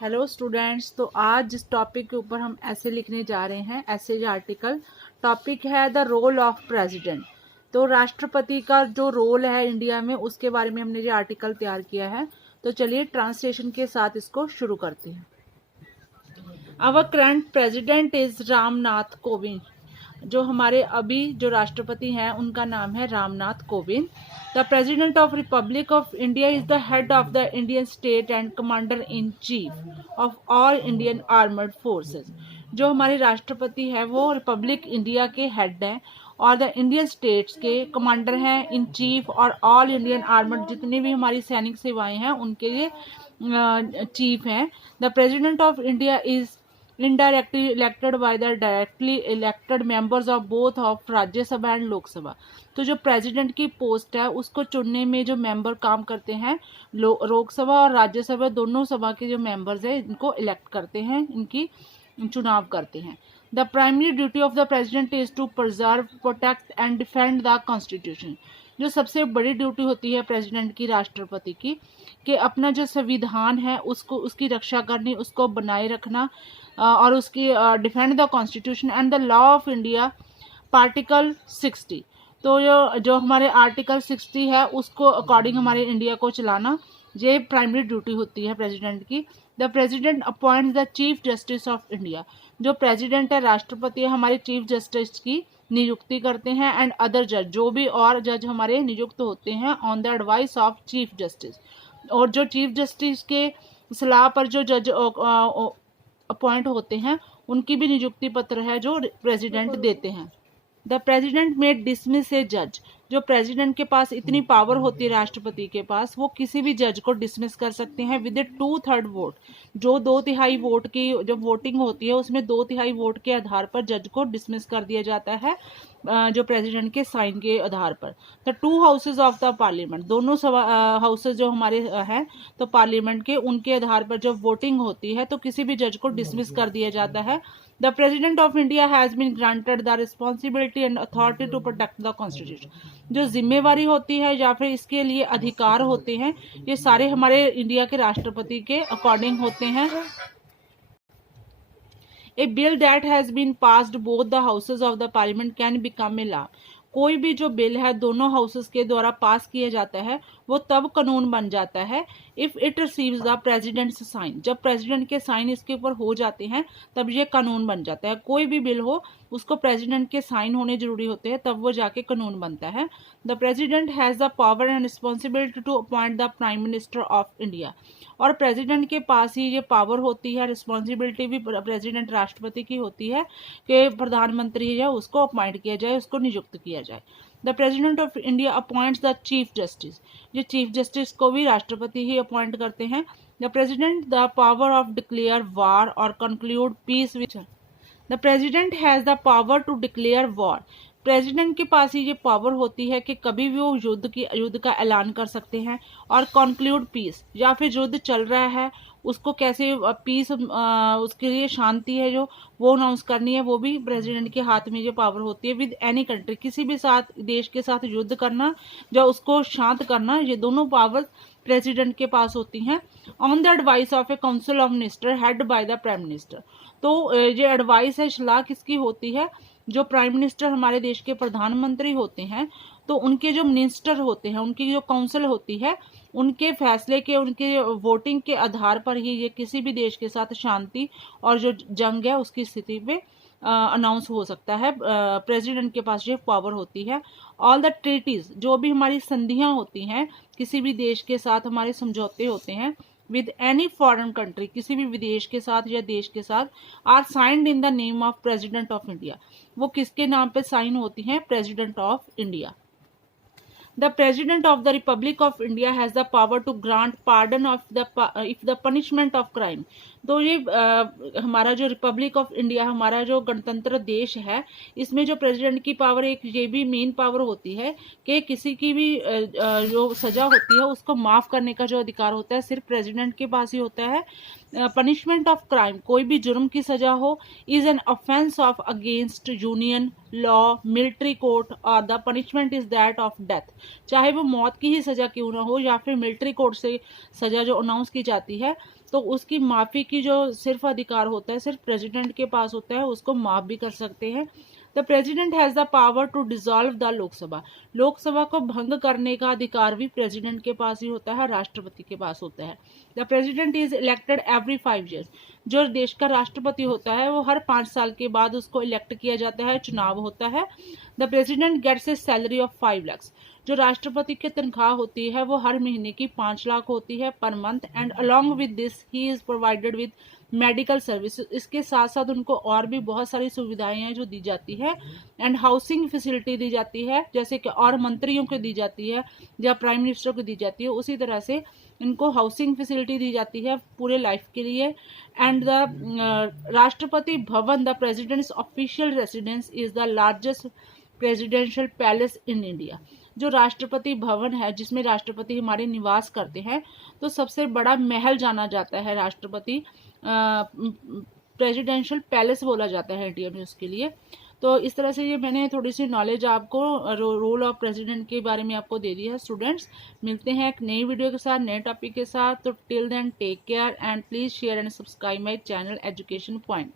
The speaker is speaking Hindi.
Hello students. तो आज जिस टॉपिक के ऊपर हम ऐसे लिखने जा रहे हैं, ऐसे आर्टिकल टॉपिक है द रोल ऑफ प्रेसिडेंट। तो राष्ट्रपति का जो रोल है इंडिया में, उसके बारे में हमने ये आर्टिकल तैयार किया है। तो चलिए ट्रांसलेशन के साथ इसको शुरू करते हैं। Our current president is Ramnath Kovind. जो हमारे अभी जो राष्ट्रपति हैं उनका नाम है Ramnath Kovind. The president of republic of India is the head of the Indian state and commander in chief of all Indian armed forces. जो हमारे राष्ट्रपति है वो रिपब्लिक इंडिया के हेड हैं और द इंडियन स्टेट्स के कमांडर हैं इन चीफ, और ऑल इंडियन आर्मर्ड जितनी भी हमारी सैनिक सेवाएं हैं उनके लिए चीफ हैं। The president of India is indirectly elected by the directly elected members of both of राज्य सभा एंड लोकसभा। तो जो प्रेसिडेंट की पोस्ट है उसको चुनने में जो मेंबर काम करते हैं, लोकसभा और राज्यसभा दोनों सभा के जो मेंबर्स हैं इनको इलेक्ट करते हैं, इनकी चुनाव करते हैं। The primary duty of the president is to preserve, protect and defend the constitution. जो सबसे बड़ी ड्यूटी होती है प्रेसिडेंट की, राष्ट्रपति की, कि अपना जो संविधान है उसको, उसकी रक्षा करनी, उसको बनाए रखना और उसकी defend the constitution and the law of India particle 60। तो जो हमारे आर्टिकल 60 है उसको अकॉर्डिंग हमारे इंडिया को चलाना, ये प्राइमरी ड्यूटी होती है प्रेसिडेंट की। The president appoint the chief justice of India. जो प्रेसिडेंट है, राष्ट्रपति है, हमारे चीफ जस्टिस की नियुक्ति करते हैं एंड अदर जज, जो भी और जज हमारे नियुक्त होते हैं on the advice of chief justice. और जो चीफ जस्टिस के सलाह पर जो जज अपॉइंट होते हैं उनकी भी नियुक्ति पत्र है जो प्रेसिडेंट देते हैं। द प्रेसिडेंट में डिसमिस ए जज। जो प्रेसिडेंट के पास इतनी पावर होती है राष्ट्रपति के पास, वो किसी भी जज को डिसमिस कर सकते हैं विद ए 2/3 वोट। जो 2/3 वोट की जब वोटिंग होती है उसमें 2/3 वोट के आधार पर जज को डिसमिस कर दिया जाता है, जो प्रेसिडेंट के साइन के आधार पर। The 2 houses of the parliament, दोनों हाउसेज जो हमारे हैं तो पार्लियामेंट के, उनके आधार पर जब वोटिंग होती है तो किसी भी जज को डिसमिस कर दिया जाता है। The president of India has been granted the responsibility and authority to protect the constitution. जो जिम्मेवारी होती है या फिर इसके लिए अधिकार होते हैं, ये सारे हमारे इंडिया के राष्ट्रपति के अकॉर्डिंग होते हैं। A bill that has been passed both the houses of the parliament can become a law. कोई भी जो बिल है दोनों हाउसेस के द्वारा पास किया जाता है वो तब कानून बन जाता है if it receives the president's sign. जब प्रेसिडेंट के साइन इसके ऊपर हो जाते हैं तब ये कानून बन जाता है। कोई भी बिल हो उसको प्रेसिडेंट के साइन होने जरूरी होते हैं तब वो जाके कानून बनता है। The president has the power and responsibility to appoint the prime minister of India. और प्रेसिडेंट के पास ही ये पावर होती है, रिस्पॉन्सिबिलिटी भी प्रेसिडेंट राष्ट्रपति की होती है कि प्रधानमंत्री है उसको अपॉइंट किया जाए, उसको नियुक्त किया जाए। The president of India appoints the chief justice. ये चीफ जस्टिस को भी राष्ट्रपति ही अपॉइंट करते हैं। The president the power of declare war और conclude peace which. The president has the power to declare war. President के पास ही ये पावर होती है कि कभी भी वो युद्ध का ऐलान कर सकते हैं, और कंक्लूड पीस, या फिर युद्ध चल रहा है उसको कैसे पीस, उसके लिए शांति है जो वो अनाउंस करनी है, वो भी प्रेसिडेंट के हाथ में ये पावर होती है। विद एनी कंट्री, किसी भी देश के साथ युद्ध करना या उसको शांत करना, ये दोनों पावर प्रेसिडेंट के पास होती हैं। On the advice of A council of minister head by the prime minister. तो ये एडवाइस है, सलाह किसकी होती है? जो प्राइम मिनिस्टर हमारे देश के प्रधानमंत्री होते हैं तो उनके जो मिनिस्टर होते हैं, उनकी जो काउंसिल होती है, उनके फैसले के, उनके वोटिंग के आधार पर ही ये किसी भी देश के साथ शांति और जो जंग है उसकी स्थिति पे अनाउंस हो सकता है। प्रेसिडेंट के पास ये पावर होती है। ऑल द ट्रीटीज, जो भी हमारी संधियां होती हैं, किसी भी देश के साथ हमारे समझौते होते हैं विद एनी फॉरेन कंट्री, किसी भी विदेश के साथ या देश के साथ, are signed in the name of president of India. वो किसके नाम पे साइन होती हैं? President of India. The President of the Republic of India has the power to grant pardon of if the punishment of crime। तो ये हमारा जो रिपब्लिक ऑफ इंडिया, हमारा जो गणतंत्र देश है, इसमें जो प्रेसिडेंट की पावर, एक ये भी मेन पावर होती है कि किसी की भी जो सजा होती है उसको माफ करने का जो अधिकार होता है सिर्फ प्रेसिडेंट के पास ही होता है। पनिशमेंट ऑफ क्राइम, कोई भी जुर्म की सजा हो, is an offence of against union law, military court और the punishment is that of death. चाहे वो मौत की ही सजा क्यों ना हो या फिर मिलिट्री कोर्ट से सजा जो अनाउंस की जाती है, तो उसकी माफ़ी की जो सिर्फ अधिकार होता है सिर्फ प्रेसिडेंट के पास होता है, उसको माफ़ भी कर सकते हैं। The president has the power to dissolve the Lok Sabha, Lok Sabha को भंग करने का अधिकार भी प्रेसिडेंट के पास ही होता है, राष्ट्रपति के पास होता है। The president is elected every 5 years, जो देश का राष्ट्रपति होता है वो हर 5 साल के बाद उसको इलेक्ट किया जाता है, चुनाव होता है। The president gets a salary of 5 lakhs, जो राष्ट्रपति की तनख्वाह होती है वो हर महीने की 5 लाख होती है per month, and along with this he is provided with medical service, इसके साथ साथ उनको और भी बहुत सारी सुविधाएं हैं जो दी जाती है, एंड हाउसिंग फैसिलिटी दी जाती है, जैसे कि और मंत्रियों को दी जाती है या प्राइम मिनिस्टर को दी जाती है, उसी तरह से इनको हाउसिंग फैसिलिटी दी जाती है पूरे लाइफ के लिए। And the Rashtrapati Bhavan, the president's official residence, is the largest presidential palace in India, जो राष्ट्रपति भवन है जिसमें राष्ट्रपति हमारे निवास करते हैं, तो सबसे बड़ा महल जाना जाता है राष्ट्रपति प्रेसिडेंशियल पैलेस बोला जाता है इंडिया में उसके लिए। तो इस तरह से ये मैंने थोड़ी सी नॉलेज आपको रोल ऑफ प्रेसिडेंट के बारे में आपको दे दी है। स्टूडेंट्स, मिलते हैं एक नई वीडियो के साथ, नए टॉपिक के साथ। तो till then take care and please share and subscribe my channel Education point.